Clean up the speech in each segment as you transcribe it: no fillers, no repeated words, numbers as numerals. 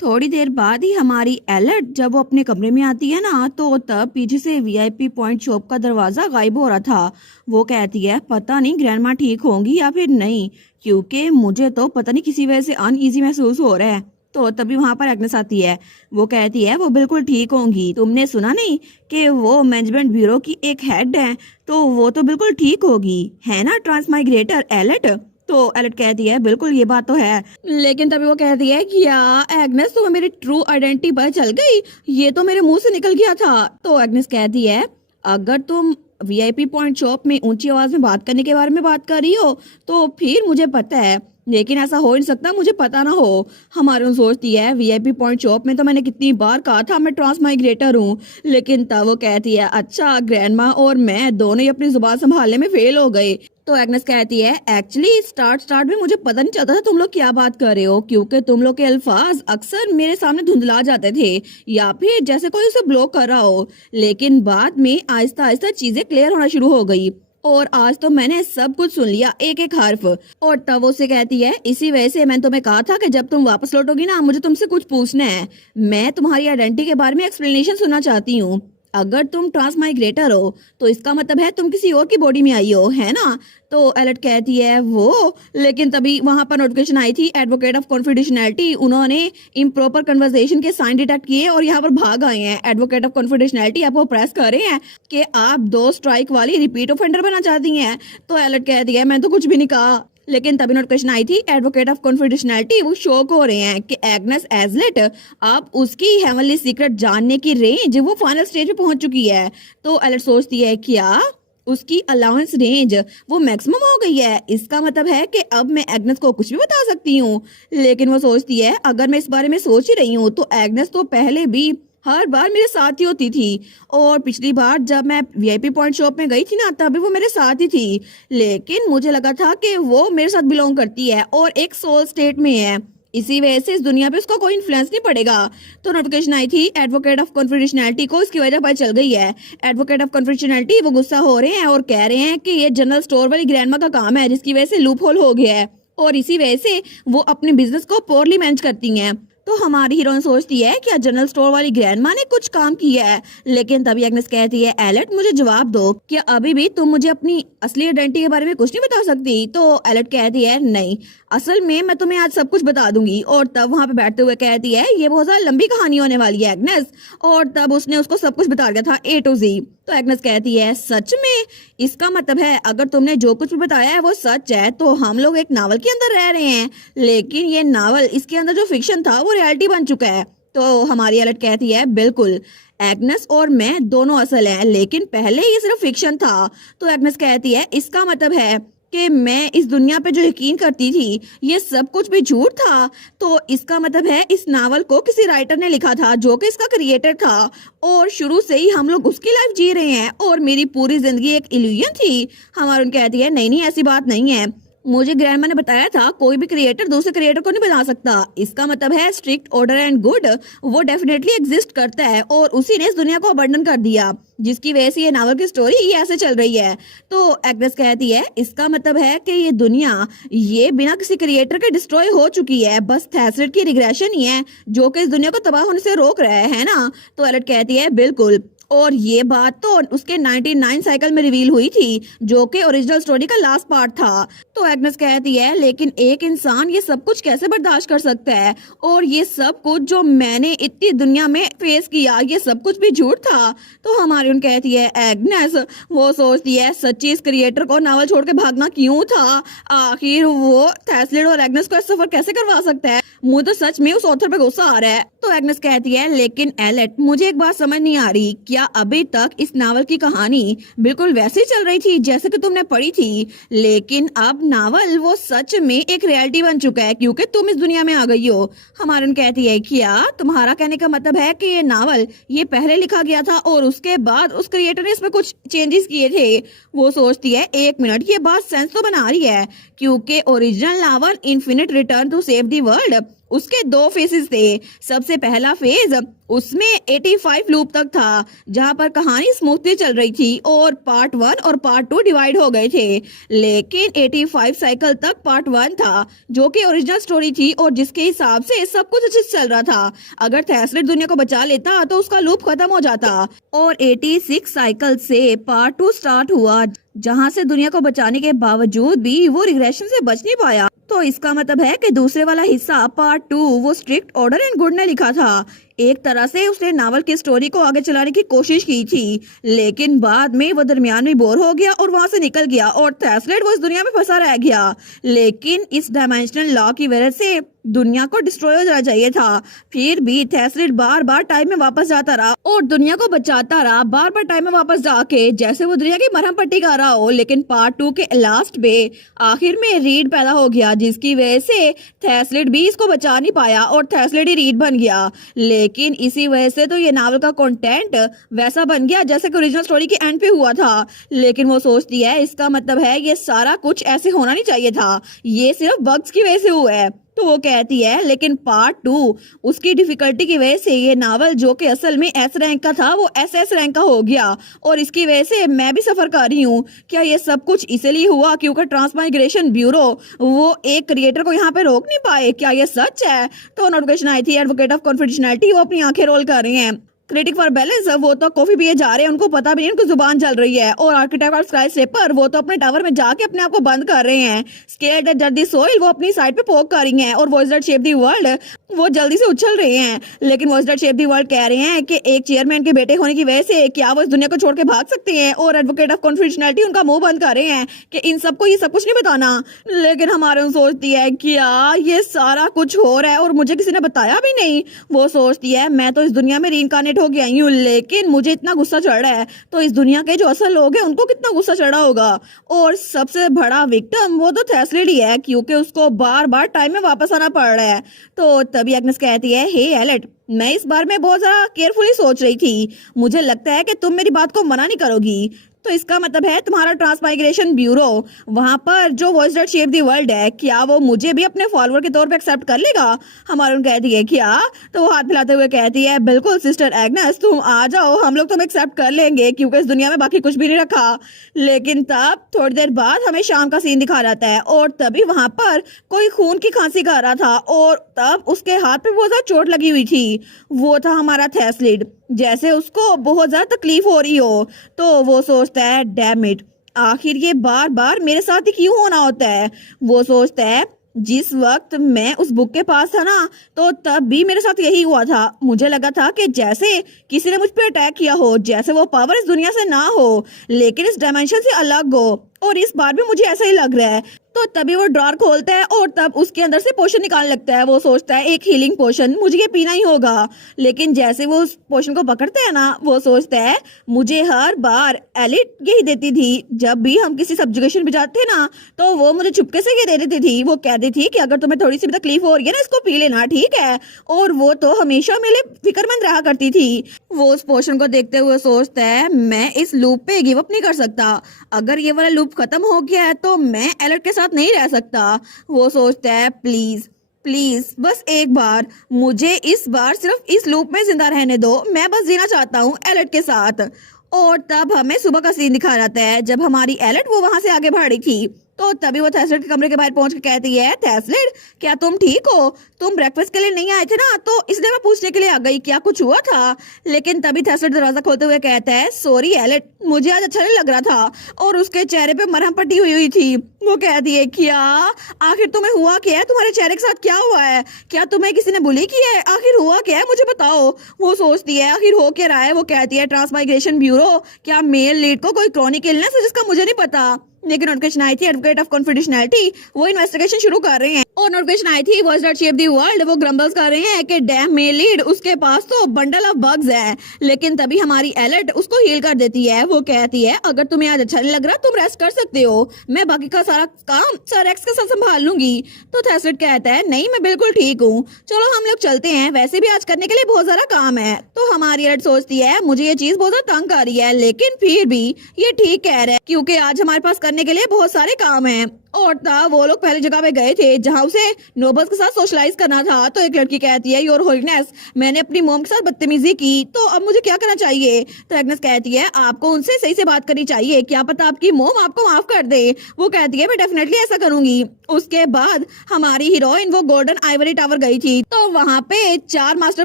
थोड़ी देर बाद ही हमारी एलर्ट जब वो अपने कमरे में आती है ना, तो तब पीछे से वीआईपी पॉइंट शॉप का दरवाजा गायब हो रहा था। वो कहती है पता नहीं ग्रैंडमा ठीक होंगी या फिर नहीं, क्योंकि मुझे तो पता नहीं किसी वजह से अनईजी महसूस हो रहा है। तो तभी वहां पर एग्नेस आती है। वो कहती है वो बिल्कुल ठीक होंगी, तुमने सुना नहीं कि वो मैनेजमेंट ब्यूरो की एक हेड है, तो वो तो बिल्कुल ठीक होगी, है ना ट्रांसमाइग्रेटर एलर्ट। तो एलर्ट कहती है बिल्कुल ये बात तो है, लेकिन तभी वो कहती है कि या एग्नेस तुम्हें मेरी ट्रू आइडेंटिटी पता चल गई, ये तो मेरे मुंह से निकल गया था। तो एग्नेस कहती है अगर तुम वीआईपी पॉइंट शॉप में ऊंची आवाज में बात करने के बारे में बात कर रही हो तो फिर मुझे पता है, लेकिन ऐसा हो नहीं सकता मुझे पता ना हो। हमारी सोचती है वीआईपी पॉइंट शॉप में तो मैंने कितनी बार कहा था मैं ट्रांसमाइग्रेटर हूँ, लेकिन तब वो कहती है अच्छा ग्रैंडमा और मैं दोनों ही अपनी जुबान संभालने में फेल हो गए। तो एग्नेस कहती है एक्चुअली स्टार्ट में मुझे पता नहीं चलता था तुम लोग क्या बात कर रहे हो, क्योंकि तुम लोग के अल्फाज अक्सर मेरे सामने धुंधला जाते थे या फिर जैसे कोई उसे ब्लॉक कर रहा हो, लेकिन बाद में आहिस्ता आहिस्ता चीजें क्लियर होना शुरू हो गई और आज तो मैंने सब कुछ सुन लिया एक एक हर्फ। और तब वो से कहती है इसी वजह से मैंने तुम्हें कहा था कि जब तुम वापस लौटोगी ना मुझे तुमसे कुछ पूछना है, मैं तुम्हारी आइडेंटिटी के बारे में एक्सप्लेनेशन सुनना चाहती हूँ। अगर तुम ट्रांसमाइग्रेटर हो तो इसका मतलब है तुम किसी और की बॉडी में आई हो, है ना। तो एलर्ट कहती है वो, लेकिन तभी वहां पर नोटिफिकेशन आई थी एडवोकेट ऑफ कॉन्फिडेंशियलिटी, उन्होंने इम्प्रॉपर कन्वर्सेशन के साइन डिटेक्ट किए और यहाँ पर भाग आए हैं। एडवोकेट ऑफ कॉन्फिडेंशियलिटी आप वो प्रेस कर रहे हैं कि आप 2 स्ट्राइक वाली रिपीट ऑफेंडर बनना चाहती हैं। तो एलर्ट कहती है मैं तो कुछ भी नहीं कहा, लेकिन तभी नोटिफिकेशन आई थी एडवोकेट ऑफ कॉन्फिडेंशियलिटी, वो शौक हो रहे हैं कि एग्नेस एजलेट आप उसकी हेवनली सीक्रेट जानने की रेंज वो फाइनल स्टेज पे पहुंच चुकी है। तो एलर्ट सोचती है क्या उसकी अलाउंस रेंज वो मैक्सिमम हो गई है, इसका मतलब है कि अब मैं एग्नेस को कुछ भी बता सकती हूँ। लेकिन वो सोचती है अगर मैं इस बारे में सोच ही रही हूँ तो एग्नेस तो पहले भी हर बार मेरे साथ ही होती थी, और पिछली बार जब मैं वीआईपी पॉइंट शॉप में गई थी ना तभी वो मेरे साथ ही थी, लेकिन मुझे लगा था कि वो मेरे साथ बिलोंग करती है और एक सोल स्टेट में है, इसी वजह से इस दुनिया पे उसका कोई इन्फ्लुएंस नहीं पड़ेगा। तो नोटिफिकेशन आई थी एडवोकेट ऑफ कॉन्फिडेंशियलिटी को इसकी वजह पता चल गई है। एडवोकेट ऑफ कॉन्फिडेंशियलिटी वो गुस्सा हो रहे हैं और कह रहे हैं कि ये जनरल स्टोर वाली ग्रैंडमा का काम है जिसकी वजह से लूप होल हो गया है और इसी वजह से वो अपने बिजनेस को पोरली मैनेज करती हैं। तो हमारी हीरोइन सोचती है कि जनरल स्टोर वाली ग्रैंडमा ने कुछ काम किया है, लेकिन तभी एग्नेस कहती है एलर्ट मुझे जवाब दो, क्या अभी भी तुम मुझे अपनी असली आइडेंटिटी के बारे में कुछ नहीं बता सकती। तो एलर्ट कहती है नहीं, असल में मैं तुम्हें आज सब कुछ बता दूंगी। और तब वहां पे बैठते हुए कहती है ये बहुत ज्यादा लंबी कहानी होने वाली है एग्नेस, और तब उसने उसको सब कुछ बता दिया था A to Z। तो एग्नेस कहती है सच में, इसका मतलब है अगर तुमने जो कुछ भी बताया है वो सच है तो हम लोग एक नावल के अंदर रह रहे हैं, लेकिन ये नावल इसके अंदर जो फिक्शन था वो रियलिटी बन चुका है। तो हमारी एलर्ट कहती है बिल्कुल, एग्नेस और मैं दोनों असल हैं, लेकिन पहले ये सिर्फ फिक्शन था। तो एग्नेस कहती है इसका मतलब है कि मैं इस दुनिया पे जो यकीन करती थी ये सब कुछ भी झूठ था, तो इसका मतलब है इस नावल को किसी राइटर ने लिखा था जो कि इसका क्रिएटर था, और शुरू से ही हम लोग उसकी लाइफ जी रहे हैं और मेरी पूरी जिंदगी एक इल्यूजन थी। हमारी कहती है नहीं नहीं ऐसी बात नहीं है, मुझे ग्रैंडमा ने बताया था कोई भी क्रिएटर दूसरे क्रिएटर को नहीं बता सकता, इसका मतलब है स्ट्रिक्ट ऑर्डर एंड गुड वो डेफिनेटली एग्जिस्ट करता है और उसी ने इस दुनिया को अबंडन कर दिया, जिसकी वजह से ये नावल की स्टोरी ये ऐसे चल रही है। तो एग्नेस कहती है इसका मतलब है कि ये दुनिया ये बिना किसी क्रिएटर के डिस्ट्रॉय हो चुकी है, बस थैसरेट की रिग्रेशन ही है जो कि इस दुनिया को तबाह होने से रोक रहा है ना। तो एलर्ट कहती है बिल्कुल, और ये बात तो उसके 99 साइकिल में रिवील हुई थी जो कि ओरिजिनल स्टोरी का लास्ट पार्ट था। तो एग्नेस कहती है लेकिन एक इंसान ये सब कुछ कैसे बर्दाश्त कर सकता है, और ये सब कुछ जो मैंने इतनी दुनिया में फेस किया ये सब कुछ भी झूठ था। तो हमारी उन कहती है एग्नेस वो सोचती है सच्ची इस क्रिएटर को नावल छोड़ के भागना क्यों था, आखिर वो थैसलिड और एग्नेस को सफर कैसे करवा सकता है, मुझे तो सच में उस ऑथर पे गुस्सा आ रहा है। तो एग्नेस कहती है लेकिन एलेट मुझे एक बात समझ नहीं आ रही, क्या अभी तक इस नावल की कहानी बिल्कुल वैसे ही चल रही थी जैसे कि तुमने पढ़ी थी, लेकिन अब नावल वो सच में एक रियलिटी बन चुका है क्योंकि तुम इस दुनिया में आ गई हो। हमारन कहती है क्या तुम्हारा कहने का मतलब है कि ये नावल ये पहले लिखा गया था और उसके बाद उस क्रिएटर ने इसमें कुछ चेंजेस किए थे। वो सोचती है एक मिनट ये बात सेंस तो बना रही है क्योंकि original novel infinite return to save the world उसके दो फेजेस थे। सबसे पहला फेज उसमें 85 लूप तक था जहां पर कहानी स्मूथली चल रही थी और पार्ट 1 और पार्ट 2 डिवाइड हो गए थे। लेकिन 85 साइकिल तक पार्ट 1 था जो कि ओरिजिनल स्टोरी थी और जिसके हिसाब से सब कुछ अच्छे से चल रहा था। अगर थेस्लेट दुनिया को बचा लेता तो उसका लूप खत्म हो जाता और 86 साइकिल से पार्ट 2 स्टार्ट हुआ जहां से दुनिया को बचाने के बावजूद भी वो रिग्रेशन से बच नहीं पाया। तो इसका मतलब है कि दूसरे वाला हिस्सा पार्ट 2 वो स्ट्रिक्ट ऑर्डर एंड गुड ने लिखा था। एक तरह से उसने नावल की स्टोरी को आगे चलाने की कोशिश की थी, लेकिन बाद में वो दरमियान में बोर हो गया और वहां से निकल गया और थेस्लेट वो इस दुनिया में फंसा रह गया। लेकिन इस डायमेंशनल लॉ की वजह से दुनिया को डिस्ट्रॉय हो जाना चाहिए था। फिर भी थेस्लेट बार बार टाइम में वापस जाता रहा और दुनिया को बचाता रहा, बार बार टाइम में वापस जाके जैसे वो दुनिया की मरहम पट्टी कर रहा हो। लेकिन पार्ट 2 के लास्ट में आखिर में रीड पैदा हो गया जिसकी वजह से थेस्लेट भी इसको बचा नहीं पाया और थेस्लेट ही रीड बन गया। लेकिन इसी वजह से तो ये नावल का कंटेंट वैसा बन गया जैसे कि ओरिजिनल स्टोरी के एंड पे हुआ था। लेकिन वो सोचती है इसका मतलब है ये सारा कुछ ऐसे होना नहीं चाहिए था, ये सिर्फ बग्स की वजह से हुआ है। तो वो कहती है लेकिन पार्ट 2 उसकी डिफिकल्टी की वजह से ये नावल जो कि असल में एस रैंक का था वो एसएस रैंक का हो गया और इसकी वजह से मैं भी सफर कर रही हूँ। क्या ये सब कुछ इसलिए हुआ क्योंकि ट्रांसमाइग्रेशन ब्यूरो वो एक क्रिएटर को यहाँ पे रोक नहीं पाए? क्या ये सच है? तो नोटिफिकेशन आई थी एडवोकेट ऑफ कॉन्फिडेंशियलिटी वो अपनी आंखें रोल कर रही हैं। क्रिटिक फॉर बैलेंस वो तो कॉफी पिए जा रहे हैं, उनको पता भी नहीं उनकी जुबान चल रही है। और आर्किटेक्ट ऑफ स्काई स्लेपर वो तो अपने टावर में जाके अपने आप को बंद कर रहे हैं। स्केल्ड जल्दी सोइल वो अपनी साइड पे पोक कर रही हैं और voice that shape the world वो जल्दी से उछल रहे हैं। लेकिन voice that shape the world कह रहे हैं कि एक चेयरमैन के बेटे होने की वजह से क्या वो इस दुनिया को छोड़ के भाग सकते हैं। और एडवोकेट ऑफ कॉन्फिडेंशियलिटी उनका मुंह बंद कर रहे हैं कि इन सबको ये सब कुछ नहीं बताना। लेकिन हमारे सोचती है क्या ये सारा कुछ हो रहा है और मुझे किसी ने बताया भी नहीं। वो सोचती है मैं तो इस दुनिया में रीइंकार्नेट हो गई हूँ लेकिन मुझे इतना गुस्सा चढ़ रहा है, तो इस दुनिया के जो असल लोग हैं उनको कितना गुस्सा चढ़ा होगा। और सबसे बड़ा विक्टिम वो तो थेस्लेट ही है क्योंकि उसको बार बार टाइम में वापस आना पड़ रहा है। तो तभी एग्नेस कहती है हे एलेट, मैं इस बार में बहुत ज्यादा केयरफुली सोच रही थी, मुझे लगता है कि तुम मेरी बात को मना नहीं करोगी। तो इसका मतलब है तुम्हारा ट्रांसमाइग्रेशन ब्यूरो वहां पर जो voice that shape the world है क्या वो मुझे भी अपने फॉलोअर के तौर पे एक्सेप्ट कर लेगा? हमारे कहती है क्या? तो वो हाथ हिलाते हुए कहती है बिल्कुल सिस्टर एग्नेस, तुम आ जाओ, हम लोग तुम्हें एक्सेप्ट कर लेंगे क्योंकि इस दुनिया में बाकी कुछ भी नहीं रखा। लेकिन तब थोड़ी देर बाद हमें शाम का सीन दिखा जाता है और तभी वहां पर कोई खून की खांसी कर रहा था और तब उसके हाथ पे बहुत ज्यादा चोट लगी हुई थी। वो था हमारा थेस्लेट, जैसे उसको बहुत ज्यादा तकलीफ हो रही हो। तो वो सोचता है डैम इट, आखिर ये बार बार मेरे साथ ही क्यों होना होता है। वो सोचता है जिस वक्त मैं उस बुक के पास था ना तो तब भी मेरे साथ यही हुआ था। मुझे लगा था कि जैसे किसी ने मुझ पे अटैक किया हो, जैसे वो पावर इस दुनिया से ना हो लेकिन इस डायमेंशन से अलग हो, और इस बार भी मुझे ऐसा ही लग रहा है। तो तभी वो ड्रॉर खोलता है और तब उसके अंदर से पोशन निकालने लगता है। वो सोचता है एक हीलिंग पोशन, मुझे ये पीना ही होगा। लेकिन जैसे वो उस पोशन को पकड़ता है ना वो सोचता है मुझे हर बार एलिट यही देती थी, जब भी हम किसी सब्जुगेशन पे जाते ना तो वो मुझे चुपके से ये दे देती थी। वो कहती थी कि अगर तुम्हें थोड़ी सी भी तकलीफ हो रही है ना इसको पी लेना, ठीक है। और वो तो हमेशा मेरे फिक्रमंद रहा करती थी। वो उस पोशन को देखते हुए सोचता है मैं इस लूप पे गिव अप नहीं कर सकता, अगर ये वाला लूप खत्म हो गया है तो मैं एलर्ट के साथ नहीं रह सकता। वो सोचता है प्लीज प्लीज बस एक बार मुझे इस बार सिर्फ इस लूप में जिंदा रहने दो, मैं बस जीना चाहता हूँ एलर्ट के साथ। और तब हमें सुबह का सीन दिखा जाता है जब हमारी एलर्ट वो वहां से आगे बढ़ रही थी। तो तभी वो थेस्लेट के कमरे के बाहर पहुंच के कहती है थेस्लेट क्या तुम ठीक हो? तुम ब्रेकफास्ट के लिए नहीं आए थे ना, तो इसलिए मैं पूछने के लिए आ गई क्या कुछ हुआ था। लेकिन तभी थेस्लेट दरवाजा खोलते हुए कहता है सॉरी एलेट, मुझे आज अच्छा नहीं लग रहा था। और उसके चेहरे पे मरहम पट्टी हुई हुई थी। वो कहती है क्या आखिर तुम्हें हुआ क्या है, तुम्हारे चेहरे के साथ क्या हुआ है, क्या तुम्हें किसी ने बुली की है, आखिर हुआ क्या है मुझे बताओ। वो सोचती है आखिर हो क्या रहा है। वो कहती है ट्रांसमाइग्रेशन ब्यूरो क्या मेल लीड को कोई क्रॉनिक इलनेस है जिसका मुझे नहीं पता। लेकिन नोटिफिकेशन आई थी एडवोकेट ऑफ कॉन्फिडेंशियलिटी वो इन्वेस्टिगेशन शुरू कर रहे हैं। और नोटिफिकेशन आई थी voice that shape the world वो ग्रम्बल्स कर रहे हैं कि डैम मेल लीड उसके पास तो बंडल ऑफ बग्स है। लेकिन तभी हमारी एलर्ट उसको हील कर देती है। वो कहती है अगर तुम्हें आज अच्छा नहीं लग रहा तुम रेस्ट कर सकते हो, मैं बाकी का सारा काम सर एक्स के साथ संभाल लूंगी। तो थेस्लेट कहता है नहीं मैं बिल्कुल ठीक हूँ, चलो हम लोग चलते हैं, वैसे भी आज करने के लिए बहुत सारा काम है। तो हमारी एलर्ट सोचती है मुझे ये चीज बहुत ज्यादा तंग कर रही है लेकिन फिर भी ये ठीक कह रहा है क्योंकि आज हमारे पास करने के लिए बहुत सारे काम हैं। और तब वो लोग पहले जगह पे गए थे जहां उसे नोबल्स के साथ सोशलाइज करना था। तो एक लड़की कहती है, योर होलीनेस, मैंने अपनी मॉम के साथ बदतमीजी की, तो अब मुझे क्या करना चाहिए? तो एग्नेस कहती है, आपको उनसे सही से बात करनी चाहिए, क्या पता आपकी मॉम आपको माफ कर दे। वो कहती है, मैं डेफिनेटली ऐसा करूंगी। उसके बाद हमारी हीरोइन वो गोल्डन आइवरी टावर गई थी, तो वहां पे 4 मास्टर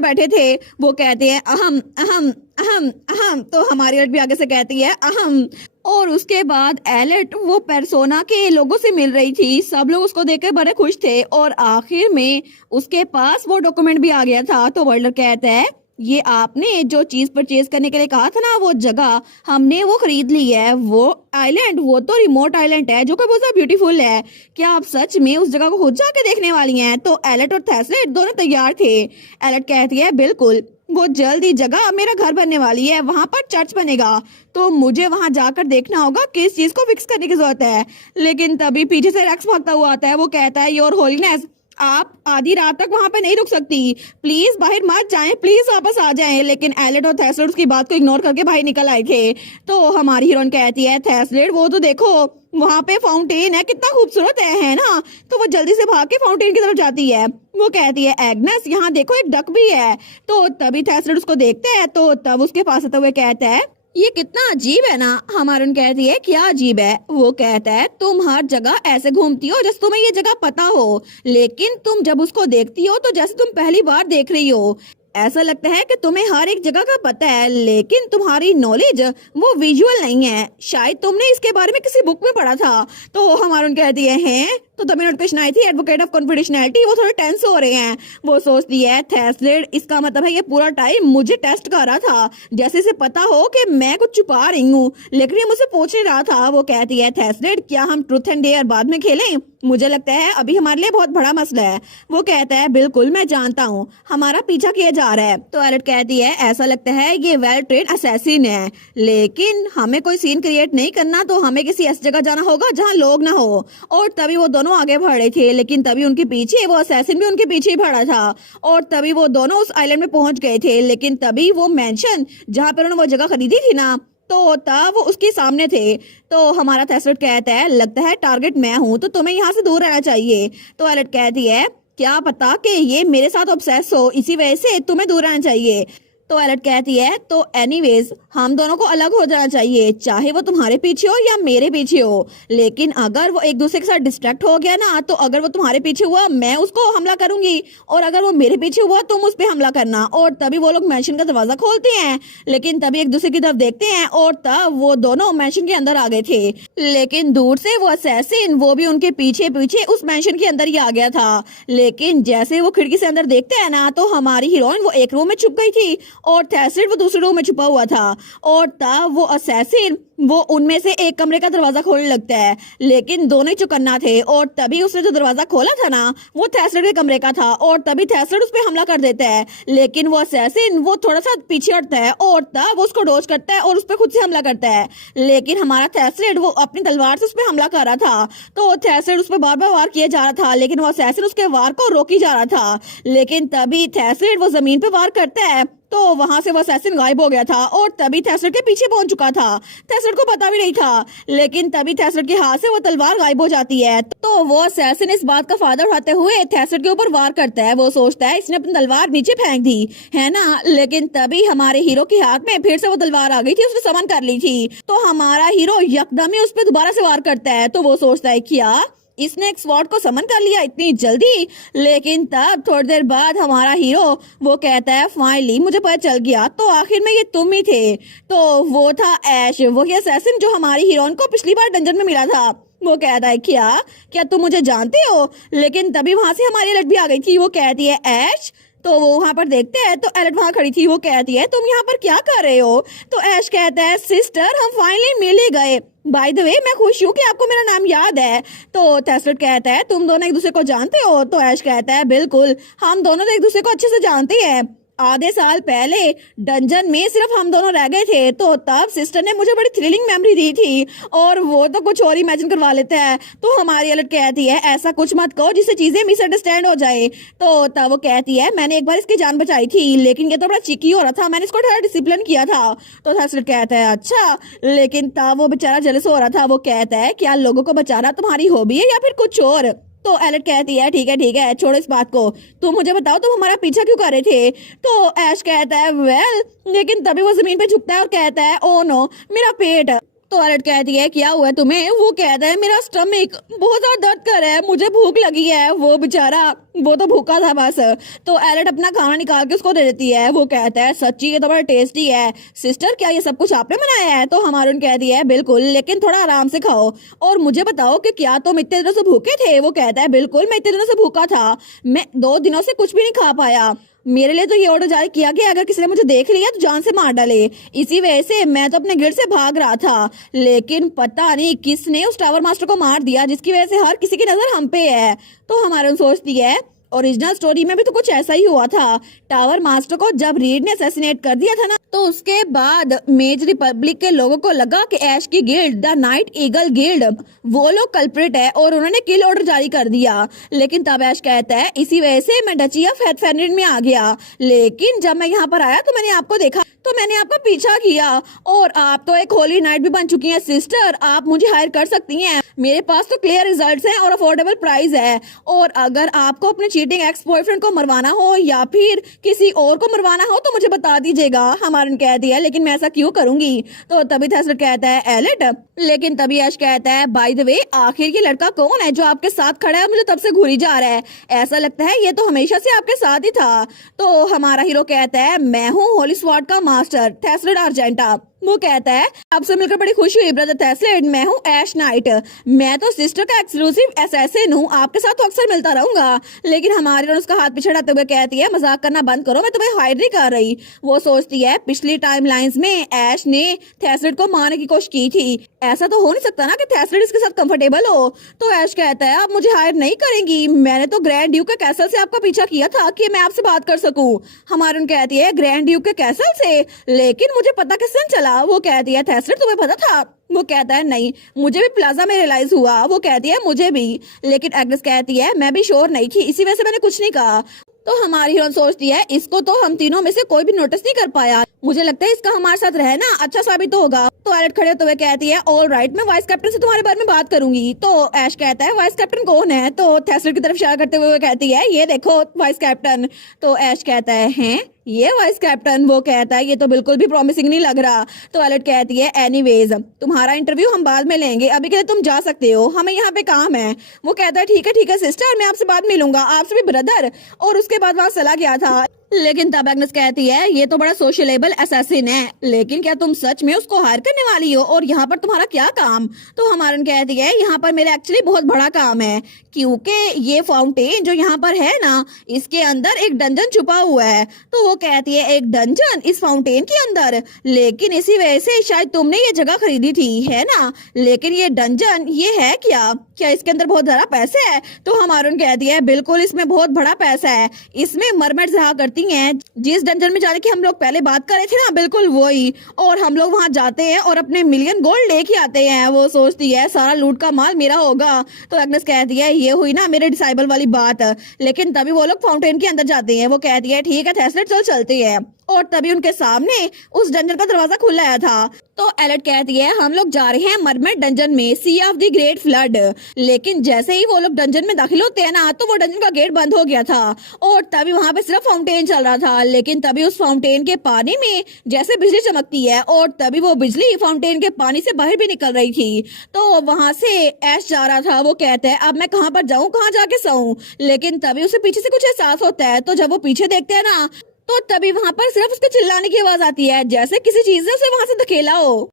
बैठे थे। वो कहते हैं, अहम अहम अहम अहम। तो हमारी लड़की आगे से कहती है, अहम। और उसके बाद एलेट वो पेर्सोना के लोगों से मिल रही थी। सब लोग उसको देखकर बड़े खुश थे और आखिर में उसके पास वो डॉक्यूमेंट भी आ गया था। तो वर्ल्डर कहता है, ये आपने जो चीज परचेज करने के लिए कहा था ना, वो जगह हमने वो खरीद ली है। वो आइलैंड, वो तो रिमोट आइलैंड है जो कि बहुत ब्यूटीफुल है। क्या आप सच में उस जगह को खुद जाके देखने वाली हैं? तो एलेट और थेस्लेट दोनों तैयार थे। एलेट कहती है, बिल्कुल, वो जल्द ही जगह मेरा घर बनने वाली है, वहां पर चर्च बनेगा, तो मुझे वहां जाकर देखना होगा किस चीज को फिक्स करने की जरूरत है। लेकिन तभी पीछे से रेक्स भागता हुआ आता है। वो कहता है, योर होलीनेस, आप आधी रात तक वहां पे नहीं रुक सकती, प्लीज बाहर मत जाएं, प्लीज वापस आ जाएं। लेकिन एलेट और थेस्लेट उसकी बात को इग्नोर करके बाहर निकल आए थे। तो हमारी हीरोइन कहती है, थेस्लेट, वो तो देखो वहां पे फाउंटेन है, कितना खूबसूरत है ना? तो वो जल्दी से भाग के फाउंटेन की तरफ जाती है। वो कहती है, एग्नेस, यहाँ देखो एक डक भी है। तो तभी थेस्लेट उसको देखते हैं, तो तब उसके पास आते हुए कहता है, ये कितना अजीब है ना? हमारन कहती है, क्या अजीब है? वो कहता है, तुम हर जगह ऐसे घूमती हो जैसे तुम्हें ये जगह पता हो, लेकिन तुम जब उसको देखती हो तो जैसे तुम पहली बार देख रही हो। ऐसा लगता है कि तुम्हें हर एक जगह का पता है, लेकिन तुम्हारी नॉलेज वो विजुअल नहीं है। शायद तुमने इसके बारे में किसी बुक में पढ़ा था। तो हमारा कहती है, हैं? तो तभी नोटिफिकेशन आई थी, एडवोकेट ऑफ कॉन्फिडेंशियलिटी। वो थोड़े टेंस हो रहे हैं। वो सोचती है, थेस्लेट, इसका मतलब है ये पूरा टाइम मुझे टेस्ट कर रहा था, जैसे इसे पता हो कि मैं कुछ छुपा रही हूँ, लेकिन ये मुझसे पूछ नहीं रहा था। वो कहती है, थेस्लेट, क्या हम ट्रूथ एंड डेयर बाद में खेलें? मुझे लगता है अभी हमारे लिए बहुत बड़ा मसला है। वो कहता है, बिल्कुल, मैं जानता हूँ, हमारा पीछा किया जा रहा है। तो एलेट कहती है, ऐसा लगता है ये वेल ट्रेन असैसिन है, लेकिन हमें कोई सीन क्रिएट नहीं करना, तो हमें किसी ऐसी जगह जाना होगा जहाँ लोग ना हो। और तभी वो दोनों आगे बढ़ रहे थे, लेकिन तभी उनके पीछे वो असैसिन भी उनके पीछे ही बढ़ा था। और तभी वो दोनों उस आइलैंड में पहुंच गए थे, लेकिन तभी वो मेंशन जहाँ पर उन्होंने वो जगह खरीदी थी ना, तो तब वो उसके सामने थे। तो हमारा थेस्लेट कहता है, लगता है टारगेट मैं हूँ, तो तुम्हें यहाँ से दूर रहना चाहिए। तो एलेट कहती है, क्या पता कि ये मेरे साथ ऑब्सेस हो, इसी वजह से तुम्हें दूर रहना चाहिए। तो एलेट कहती है, तो एनीवेज हम दोनों को अलग हो जाना चाहिए, चाहे वो तुम्हारे पीछे हो या मेरे पीछे हो। लेकिन अगर वो एक दूसरे के साथ डिस्ट्रैक्ट हो गया ना, तो अगर वो तुम्हारे पीछे हुआ मैं उसको हमला करूंगी, और अगर वो मेरे पीछे हुआ तुम उस पर हमला करना। और तभी वो लोग मैंशन का दरवाजा खोलते हैं, लेकिन तभी एक दूसरे की तरफ देखते हैं, और तब वो दोनों मैंशन के अंदर आ गए थे। लेकिन दूर से वो असैसिन, वो भी उनके पीछे पीछे उस मैंशन के अंदर ही आ गया था। लेकिन जैसे वो खिड़की से अंदर देखते हैं ना, तो हमारी हीरोइन वो एक रूम में छुप गई थी और थेस्लेट वो दूसरे रूम में छुपा हुआ था। और तब वो असैसिन वो उनमें से एक कमरे का दरवाजा खोलने लगता है, लेकिन दोनों ही चौकन्ना थे। और तभी उसने जो दरवाजा खोला था ना, वो थेस्लेट के कमरे का था, और तभी थेस्लेट उस पर हमला कर देता है। लेकिन वो असैसिन वो थोड़ा सा पीछे हटता है, और तब उसको डॉज करता है और उस पर खुद से हमला करता है। लेकिन हमारा थेस्लेट वो अपनी तलवार से उस पर हमला कर रहा था, तो थेस्लेट उस पर बार बार वार किया जा रहा था, लेकिन वो असैसिन उसके वार को रोकी जा रहा था। लेकिन तभी थेस्लेट वो जमीन पे वार करता है, तो वहां से वो असैसिन गायब हो गया था, और तभी थेस्लेट के पीछे पहुंच चुका था। थेस्लेट को पता भी नहीं था, लेकिन तभी थेस्लेट के हाथ से वो तलवार गायब हो जाती है। तो वो असैसिन इस बात का फायदा उठाते हुए थेस्लेट के ऊपर वार करता है। वो सोचता है इसने अपनी तलवार नीचे फेंक दी है ना, लेकिन तभी हमारे हीरो के हाथ में फिर से वो तलवार आ गई थी, उसने समन कर ली थी। तो हमारा हीरो यकदम ही उस पर दोबारा से वार करता है। तो वो सोचता है, क्या इसने एक स्वॉर्ड को समन कर लिया इतनी जल्दी? लेकिन तब थोड़ी देर बाद हमारा हीरो वो कहता है, फाइनली मुझे पता चल गया, तो आखिर में ये तुम ही थे। तो वो था ऐश, वही असैसिन जो हमारी हीरोइन को पिछली बार डंजन में मिला था। वो कहता है, क्या क्या तुम मुझे जानते हो? लेकिन तभी वहां से हमारी एलेट भी आ गई थी। वो कहती है, ऐश। तो वो वहां पर देखते हैं, तो एलेट वहां खड़ी थी। वो कहती है, तुम यहाँ पर क्या कर रहे हो? तो ऐश कहता है, सिस्टर, हम फाइनली मिल ही गए। बाय द वे, मैं खुश हूँ कि आपको मेरा नाम याद है। तो थेस्लेट कहता है, तुम दोनों एक दूसरे को जानते हो? तो ऐश कहता है, बिल्कुल, हम दोनों तो एक दूसरे को अच्छे से जानते हैं। आधे साल पहले डंजन में सिर्फ हम दोनों रह गए थे, तो तब सिस्टर ने मुझे बड़ी थ्रिलिंग मेमोरी दी थी और वो तो कुछ और इमेजिन करवा लेता है। तो हमारी अलर्ट कहती है ऐसा कुछ मत कहो जिससे चीजें मिसअंडरस्टैंड हो जाए। तो तब वो कहती है मैंने एक बार इसकी जान बचाई थी, लेकिन ये तो बड़ा चिकी हो रहा था, मैंने इसको थोड़ा डिसिप्लिन किया था। तो थैसलर कहता है अच्छा, लेकिन तब वो बेचारा जेलस हो रहा था। वो कहता है क्या लोगों को बचाना तुम्हारी हॉबी है या फिर कुछ और? तो एलेट कहती है ठीक है छोड़ो इस बात को, तुम मुझे बताओ तुम हमारा पीछा क्यों कर रहे थे? तो ऐश कहता है वेल, लेकिन तभी वो जमीन पे झुकता है और कहता है ओ नो मेरा पेट। तो एलेट कहती है क्या हुआ तुम्हें? वो कहता है मेरा स्टमक बहुत ज्यादा दर्द कर रहा है, मुझे भूख लगी है। वो बेचारा वो तो भूखा था बस। तो एलेट अपना खाना निकाल के उसको दे देती है। वो कहता है सच्ची ये तो बड़ा टेस्टी है। सिस्टर क्या ये सब कुछ आपने बनाया है? तो हमारून कहती है बिल्कुल, लेकिन थोड़ा आराम से खाओ और मुझे बताओ कि क्या तुम इतने दिनों से भूखे थे? वो कहता है बिल्कुल मैं इतने दिनों से भूखा था, मैं 2 दिनों से कुछ भी नहीं खा पाया। मेरे लिए तो ये ऑर्डर जारी किया गया अगर किसी ने मुझे देख लिया तो जान से मार डाले। इसी वजह से मैं तो अपने गिल्ड से भाग रहा था, लेकिन पता नहीं किसने उस टावर मास्टर को मार दिया जिसकी वजह से हर किसी की नजर हम पे है। तो हमारे सोचती है ओरिजिनल स्टोरी में भी तो कुछ ऐसा ही हुआ था। टावर मास्टर को जब रीड ने असैसिनेट कर दिया था ना, तो उसके बाद मेज रिपब्लिक के लोगों को लगा कि ऐश की guild the night eagle guild वो लोग कल्प्रिट है और उन्होंने किल ऑर्डर जारी कर दिया। लेकिन तब ऐश कहता है इसी वजह से मैं डची ऑफ फेनरिन में आ गया, लेकिन जब मैं यहाँ पर आया तो मैंने आपको देखा, तो मैंने आपका पीछा किया और आप तो एक होली नाइट भी बन चुकी हैं सिस्टर, आप मुझे हायर कर सकती हैं। मेरे पास तो क्लियर रिजल्ट्स हैं और अफोर्डेबल प्राइस है, और अगर आपको अपने चीटिंग एक्स बॉयफ्रेंड को मरवाना हो या फिर किसी और को मरवाना हो तो मुझे बता दीजिएगा। हमारन कह दिया लेकिन मैं ऐसा क्यों करूंगी? तो तभी थैसलर कहता है एलेट, लेकिन तभी यश कहता है बाय द वे आखिर ये लड़का कौन है जो आपके साथ खड़ा है? मुझे तब से घूरी जा रहा है, ऐसा लगता है ये तो हमेशा से आपके साथ ही था। तो हमारा हीरो कहता है मैं हूँ होली स्वॉर्ड का मास्टर थैसलर आर्जेंटा। वो कहता है आपसे मिलकर बड़ी खुशी हुई ब्रदर थैसलर, मैं हूँ ऐश नाइट, मैं तो सिस्टर का एक्सक्लूसिव असैसिन हूँ, आपके साथ तो अक्सर मिलता रहूंगा। लेकिन हमारी उसका हाथ पीछे हटाते हुए कहती है मजाक करना बंद करो, मैं तुम्हें हाइड नहीं कर रही। वो सोचती है पिछली टाइमलाइंस में ऐश ने थैसलर को मारने की कोशिश की थी, ऐसा तो हो नहीं सकता ना कि थैसलर इसके साथ कंफर्टेबल हो। तो ऐश कहता है आप मुझे हायर नहीं करेंगी, मैंने तो ग्रैंड ड्यूक के कैसल से आपका पीछा किया था कि मैं आपसे बात कर सकूं। हमारी कहती है ग्रैंड ड्यूक के कैसल से, लेकिन मुझे पता किस दिन चला? वो कहती है थैसलर तुम्हें पता था? वो कहता है नहीं, मुझे भी प्लाजा में रियलाइज हुआ। वो कहती है मुझे भी, लेकिन एग्नेस कहती है मैं भी श्योर नहीं थी, इसी वजह से मैंने कुछ नहीं कहा। तो हमारी हीरोइन सोचती है इसको तो हम तीनों में से कोई भी नोटिस नहीं कर पाया, मुझे लगता है इसका हमारे साथ रहना अच्छा साबित होगा। तो एलेट खड़े होते हुए कहती है ऑल राइट, मैं वाइस कैप्टन से तुम्हारे बारे में बात करूंगी। तो ऐश कहता है वाइस कैप्टन कौन है? तो थैसलर की तरफ इशारा करते हुए कहती है ये देखो वाइस कैप्टन। तो ऐश कहता है हैं ये वाइस कैप्टन? वो कहता है ये तो बिल्कुल भी प्रॉमिसिंग नहीं लग रहा। तो एलेट कहती है एनीवेज तुम्हारा इंटरव्यू हम बाद में लेंगे, अभी के लिए तुम जा सकते हो, हमें यहाँ पे काम है। वो कहता है ठीक है सिस्टर, मैं आपसे बाद मिलूंगा, आपसे भी ब्रदर। और उसके बाद वहां चला गया था। लेकिन तब एग्नेस कहती है ये तो बड़ा सोशलेबल असैसिन है, लेकिन क्या तुम सच में उसको हायर करने वाली हो और यहाँ पर तुम्हारा क्या काम? तो हमारन कहती है यहाँ पर मेरा एक्चुअली बहुत बड़ा काम है, क्योंकि ये फाउंटेन जो यहाँ पर है ना, इसके अंदर एक डंजन छुपा हुआ है। तो वो कहती है एक डंजन इस फाउंटेन के अंदर, लेकिन इसी वजह से शायद तुमने ये जगह खरीदी थी है ना, लेकिन ये डंजन ये है क्या इसके अंदर बहुत ज्यादा पैसे है? तो हमारून कहती है बिल्कुल इसमें बहुत बड़ा पैसा है, इसमें मरमेड्स रहा करती हैं, जिस डंजन में जाने की हम लोग पहले बात कर रहे थे ना बिल्कुल वही, और हम लोग वहां जाते हैं और अपने मिलियन गोल्ड लेके आते हैं। वो सोचती है सारा लूट का माल मेरा होगा। तो एग्नेस कहती है ये हुई ना मेरे डिसाइबल वाली बात, लेकिन तभी वो लोग फाउंटेन के अंदर जाते हैं। वो कहती है ठीक है थैसलर चल चलते हैं, और तभी उनके सामने उस डंजन का दरवाजा खुला आया था। तो एलेट कहती है हम लोग जा रहे हैं मरमेड डंजन में, सी ऑफ द ग्रेट फ्लड। लेकिन जैसे ही वो लोग डंजन में दाखिल होते हैं ना, तो वो डंजन का गेट बंद हो गया था और तभी वहां पे सिर्फ फाउंटेन चल रहा था। लेकिन तभी उस फाउंटेन के पानी में जैसे बिजली चमकती है और तभी वो बिजली फाउंटेन के पानी से बाहर भी निकल रही थी। तो वहां से ऐश जा रहा था। वो कहता है अब मैं कहाँ पर जाऊं, कहाँ जाके सोऊं? लेकिन तभी उसे पीछे से कुछ एहसास होता है। तो जब वो पीछे देखते हैं ना, तो तभी वहां पर सिर्फ उसके चिल्लाने की आवाज आती है, जैसे किसी चीज ने उसे वहां से धकेला हो।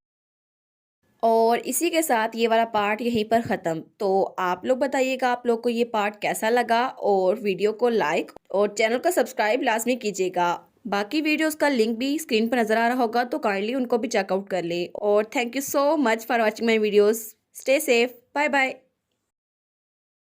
और इसी के साथ ये वाला पार्ट यहीं पर ख़त्म। तो आप लोग बताइएगा आप लोग को ये पार्ट कैसा लगा, और वीडियो को लाइक और चैनल को सब्सक्राइब लाजमी कीजिएगा। बाकी वीडियोस का लिंक भी स्क्रीन पर नज़र आ रहा होगा, तो काइंडली उनको भी चेकआउट कर ले। और thank you so much for watching my videos. Stay safe, bye bye.